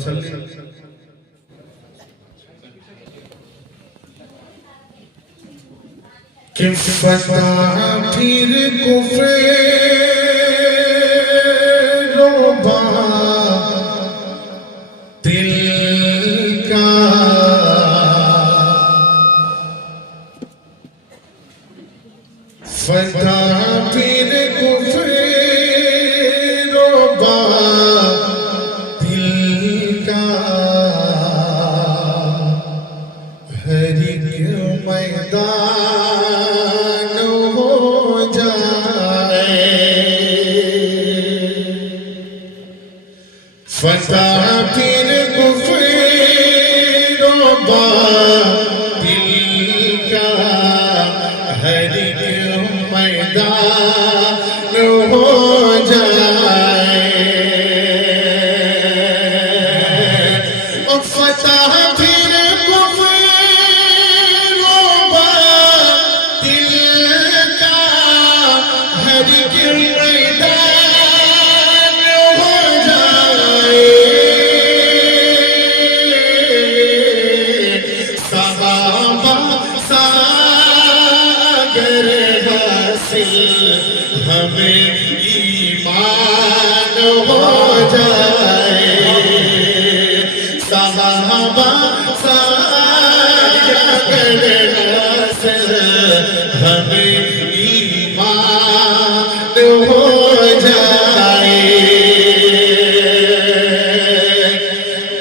وسلم کہ فتح پھر کفر روبا دل کا فتح پھر کفر روبا دل کا ہر ایک میدان ہو جائے فتح پھر کفر روبا دل کا ہر ایک میدان ہو جائے اور فتح پھر کفر روبا دل کا ہر ایک میدان ہو جائے صحابہ ساگر حاصل ہمیں ایمان ہو جائے صحابہ ساگر حاصل ہمیں ایمان ہو جائے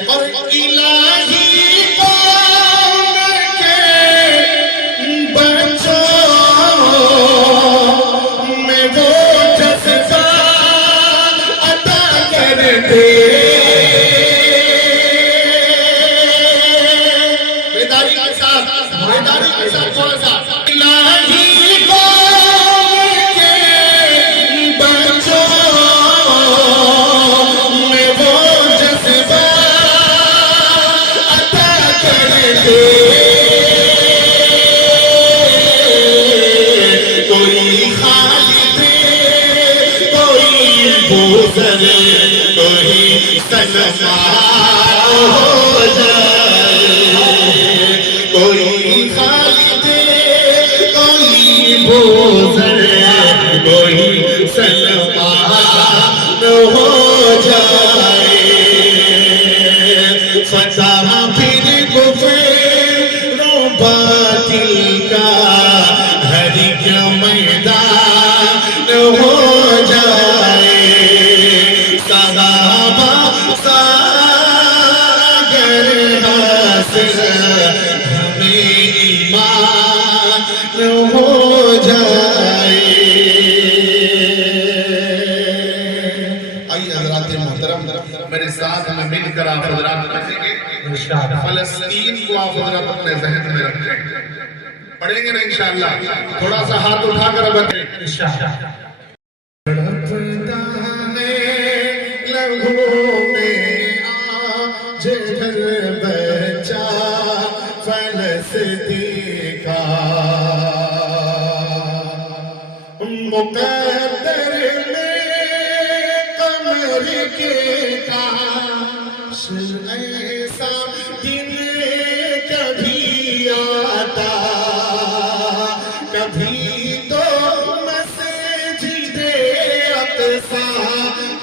اور الہی قوم کے بچوں میں وہ جذبہ عطا کر دے بیداری کے ساتھ تھوڑا سا الہی قوم کے بچوں میں وہ جذبہ عطا کر دے کوئی خالد کوئی بوزر کوئی سلمان ہو جائے کوئی خالد کوئی بوزر کوئی سلمان ہو جائے فتح پھر کفر روبا دل کا ہر ایک میدان ہو جائے صحابہ ساگر حاصل ہمیں ایمان ہو جائے آئیے حضرات محترم میرے ساتھ میں مل کر آپ حضرات پڑھیں گے فلسطین کو آپ حضرات اپنے ذہن میں رکھیں پڑھیں گے نا انشاءاللہ تھوڑا سا ہاتھ اٹھا کر رکھیں انشاءاللہ تڑپتا ہے لہو میں آج گھر بچہ فلسطین کا مقدر میں قمر کے کاش ایسا دن کبھی آتا کبھی تو مسجد اقصی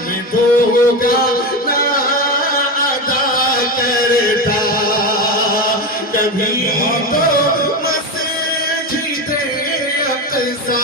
میں وہ گانا ادا کرتا کبھی تو مسجد اقصی